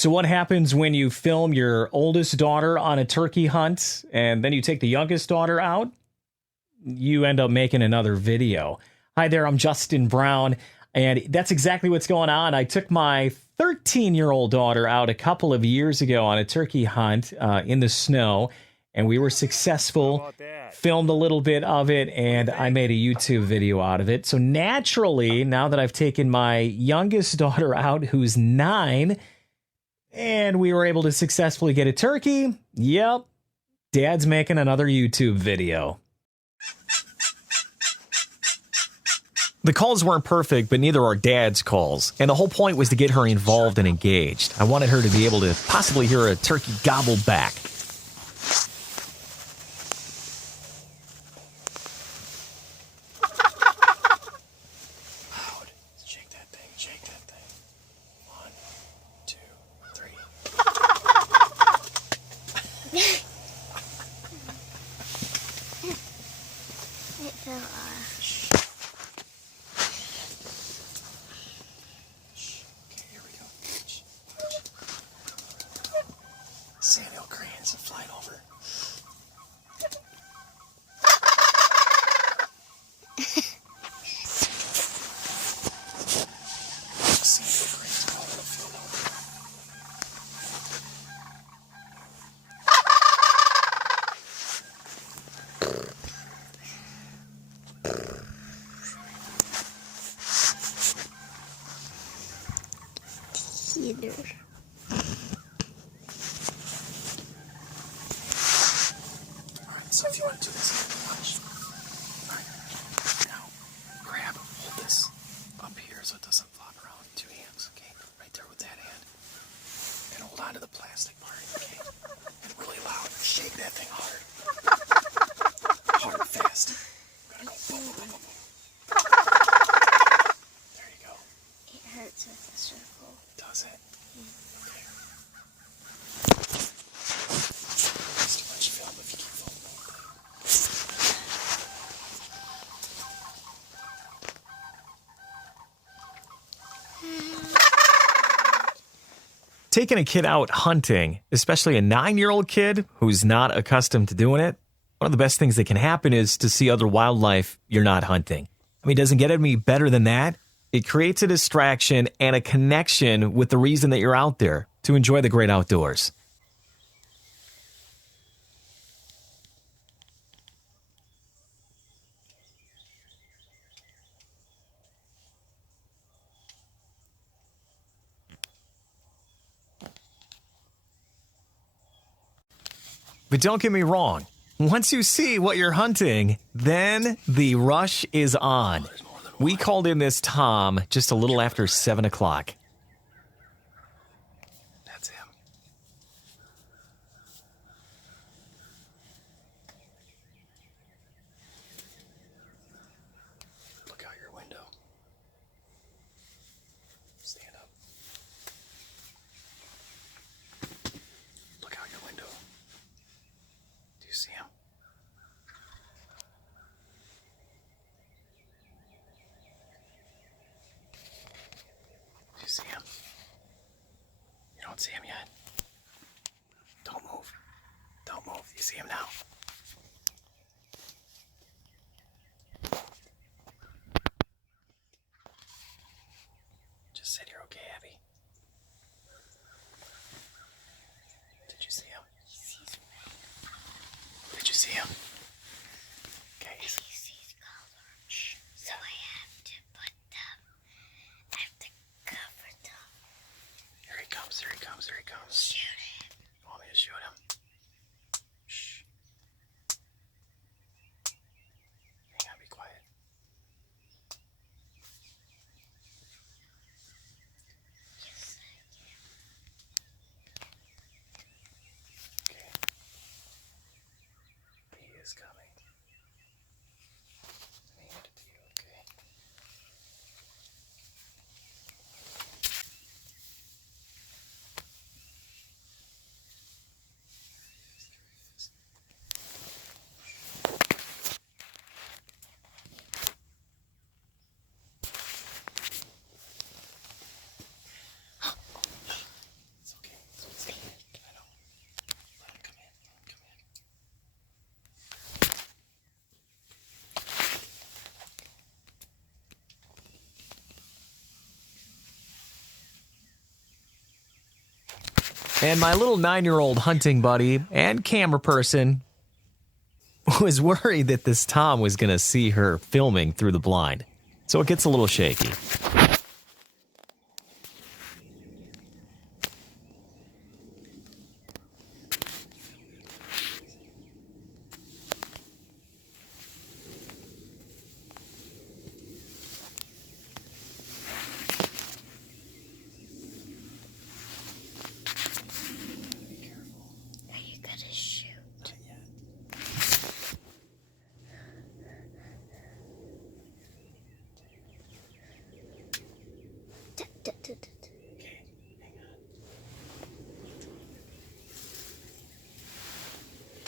So what happens when you film your oldest daughter on a turkey hunt and then you take the youngest daughter out? You end up making another video. Hi there, I'm Justin Brown, and that's exactly what's going on. I took my 13-year-old daughter out a couple of years ago on a turkey hunt in the snow, and we were successful, filmed a little bit of it, and I made a YouTube video out of it. So naturally, now that I've taken my youngest daughter out, who's 9, and we were able to successfully get a turkey, yep, Dad's making another YouTube video. The calls weren't perfect, but neither are Dad's calls, and the whole point was to get her involved and engaged. I wanted her to be able to possibly hear a turkey gobble back. Loud. Shake that thing, shake that thing. 1, 2, 3. It fell off. Samuel cranes and flying over. Samuel cranes all over the field Heater. So if you want to do this, watch. Alright. Now, hold this up here so it doesn't flop around. 2 hands, okay? Right there with that hand. And hold on to the plastic part, okay? And really loud. Shake that thing hard. Hard, fast. Gotta go boom, boom, boom, boom, boom. There you go. It hurts with the circle. Does it? Okay. It's too much film if you keep filming the whole thing. Taking a kid out hunting, especially a 9-year-old kid who's not accustomed to doing it, one of the best things that can happen is to see other wildlife you're not hunting. I mean, doesn't get any better than that. It creates a distraction and a connection with the reason that you're out there, to enjoy the great outdoors. But don't get me wrong. Once you see what you're hunting, then the rush is on. We called in this Tom just a little after 7 o'clock. That's him. Look out your window. Stand up. Look out your window. Do you see him? Do you see him? You don't see him yet? Don't move. Don't move. You see him now? Just sit here, okay, Abby? Did you see him? Did you see him? Okay. He sees color. Shh. So I have to put them. I have to cover them. Here he comes. Here he comes. Here he comes. Shoot him. You want me to shoot him? Shh. Hang on, be quiet. Yes, I can. Okay. He is coming. Let me hand it to you, okay? And my little 9-year-old hunting buddy and camera person was worried that this Tom was going to see her filming through the blind. So it gets a little shaky. Are you gonna shoot?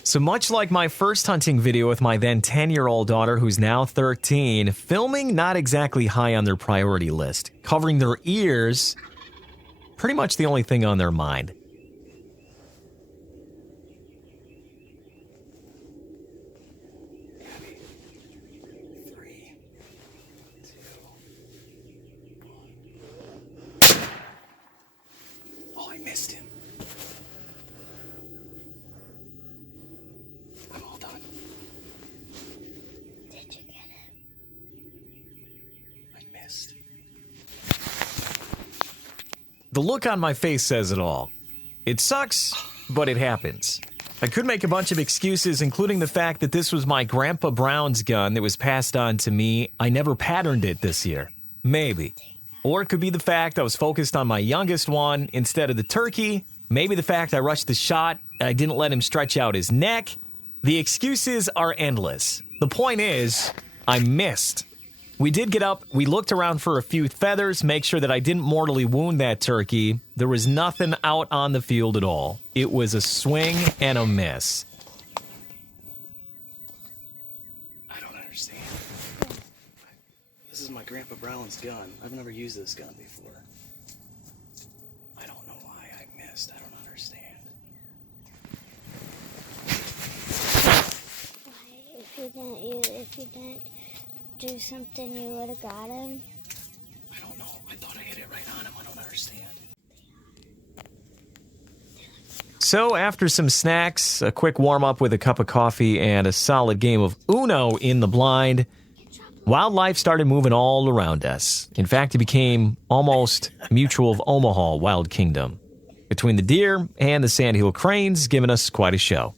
So much like my first hunting video with my then 10-year-old daughter, who's now 13, filming not exactly high on their priority list. Covering their ears, pretty much the only thing on their mind. Abby. 3, 2, 1. Oh, I missed him. I'm all done. Did you get it? I missed. The look on my face says it all. It sucks, but it happens. I could make a bunch of excuses, including the fact that this was my Grandpa Brown's gun that was passed on to me. I never patterned it this year. Maybe. Or it could be the fact I was focused on my youngest one instead of the turkey. Maybe the fact I rushed the shot and I didn't let him stretch out his neck. The excuses are endless. The point is, I missed. We did get up, we looked around for a few feathers, make sure that I didn't mortally wound that turkey. There was nothing out on the field at all. It was a swing and a miss. I don't understand. This is my Grandpa Brown's gun. I've never used this gun before. I don't know why I missed. I don't understand. Why? If you didn't do something, you would have got him. I don't know. I thought I hit it right on him. I don't understand. So after some snacks, a quick warm-up with a cup of coffee, and a solid game of Uno in the blind, wildlife started moving all around us. In fact, it became almost Mutual of Omaha Wild Kingdom. Between the deer and the sandhill cranes, giving us quite a show.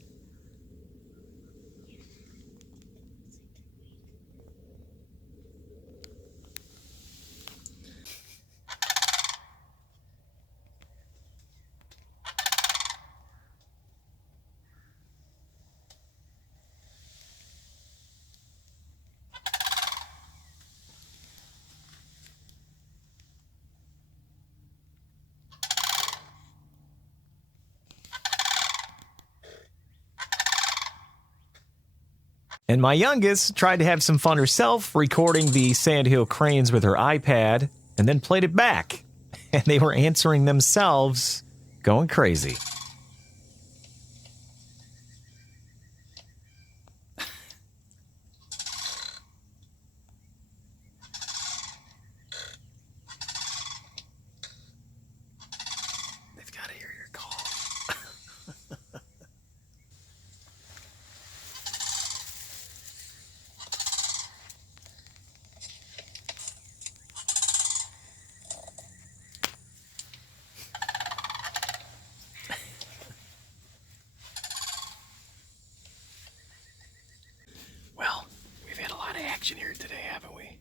And my youngest tried to have some fun herself, recording the sandhill cranes with her iPad, and then played it back. And they were answering themselves, going crazy. They've got to hear your call. Well, we've had a lot of action here today, haven't we?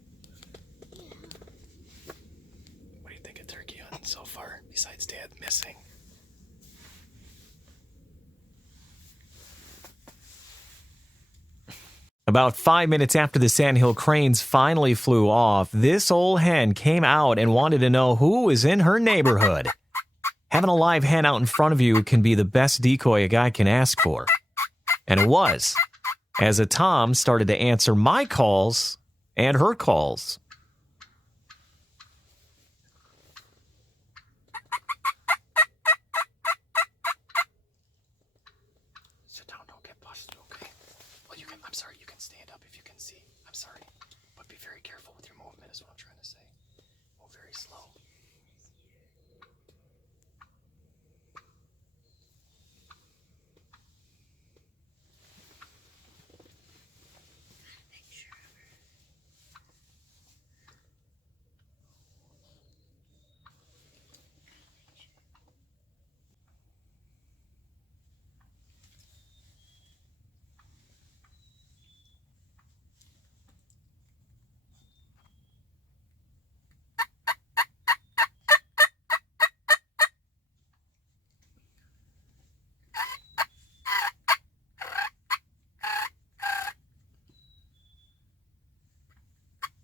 What do you think of turkey hunting so far, besides Dad missing? About 5 minutes after the sandhill cranes finally flew off, this old hen came out and wanted to know who was in her neighborhood. Having a live hen out in front of you can be the best decoy a guy can ask for. And it was, as a Tom started to answer my calls and her calls. Sit down, don't get busted, okay? Well, you can, I'm sorry, you can stand up if you can see. I'm sorry. But be very careful with your movement is what I'm trying to say. Move very slow.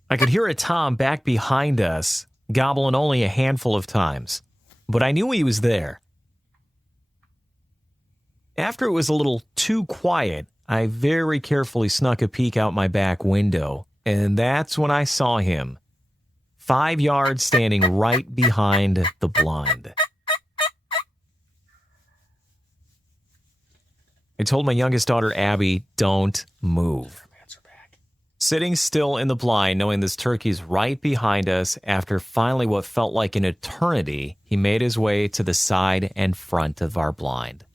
I could hear a tom back behind us, gobbling only a handful of times, but I knew he was there. After it was a little too quiet, I very carefully snuck a peek out my back window, and that's when I saw him, 5 yards standing right behind the blind. I told my youngest daughter, Abby, don't move. Sitting still in the blind, knowing this turkey's right behind us, after finally what felt like an eternity, he made his way to the side and front of our blind.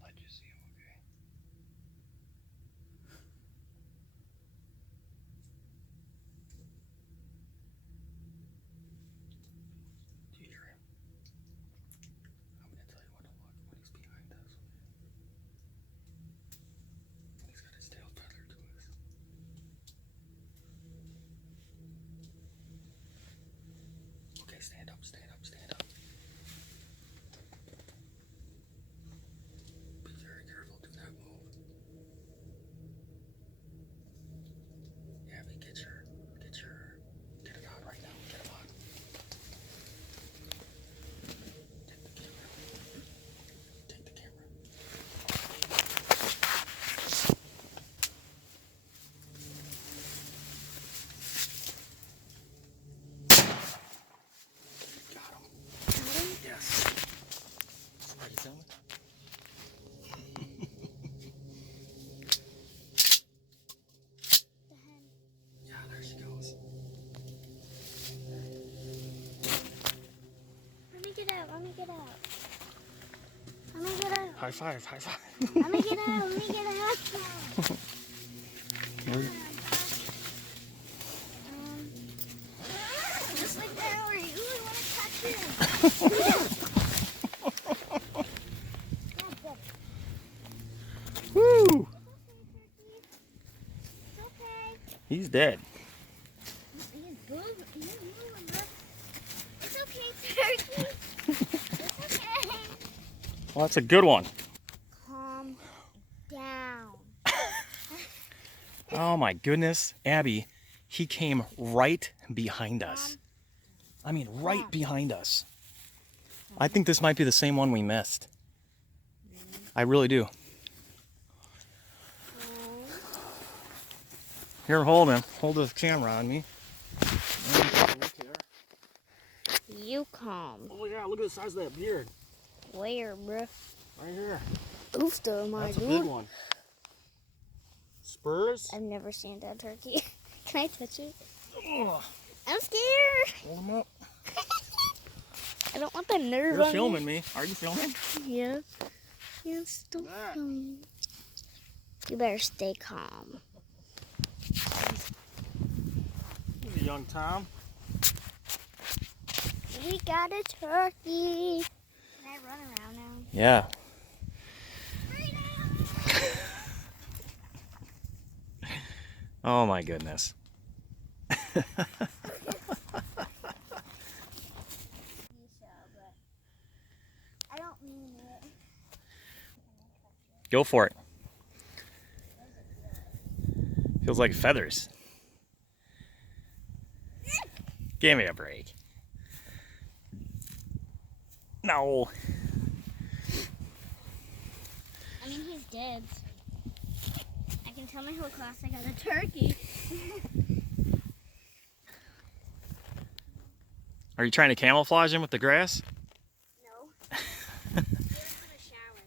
I'll let you see him, okay? Do you hear him? I'm gonna tell you when to look when he's behind us. When he's got his tail feathered to us. Okay, stand up, stand up, stand up. Be very careful, do not move. Abby, get it on right now, get him on. Take the camera. Got him. Yes. Are you done? Yeah, there she goes. Let me get out. Let me get out. Let me get out. High five, high five. Let me get out. Let me get out. Just like that, or you really want to touch him. Woo! It's okay. He's dead. He's moving, bro. It's okay, turkey. It's okay. Well, that's a good one. Calm down. Oh my goodness, Abby, he came right behind us. I mean, right behind us. I think this might be the same one we missed. I really do. Here, hold him. Hold the camera on me. You calm. Oh yeah, look at the size of that beard. Where, bro? Right here. Oofta, am I That's a doing? big one. Spurs? I've never seen that turkey. Can I touch it? Ugh. I'm scared. Hold him up. I don't want the nerve You're on filming me. Are you filming? me. Yeah. Yeah, still That. filming. You better stay calm. He's a young Tom. We got a turkey. Can I run around now? Yeah. Oh my goodness. I don't mean it. Go for it. Feels like feathers. Give me a break. No. I mean, he's dead. I can tell my whole class I got a turkey. Are you trying to camouflage him with the grass? No. He was in a shower.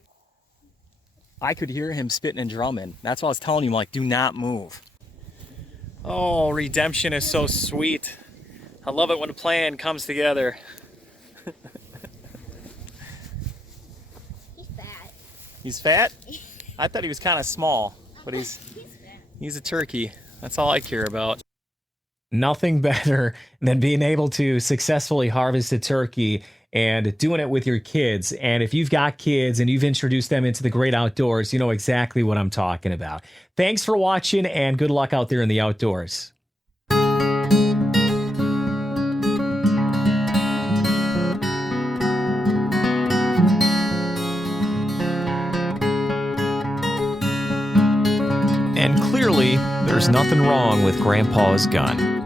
I could hear him spitting and drumming. That's why I was telling you, like, do not move. Oh, redemption is so sweet. I love it when a plan comes together. He's fat. He's fat? I thought he was kind of small, but He's fat. he's a turkey. That's all I care about. Nothing better than being able to successfully harvest a turkey and doing it with your kids. And if you've got kids and you've introduced them into the great outdoors, you know exactly what I'm talking about. Thanks for watching and good luck out there in the outdoors. And clearly, there's nothing wrong with Grandpa's gun.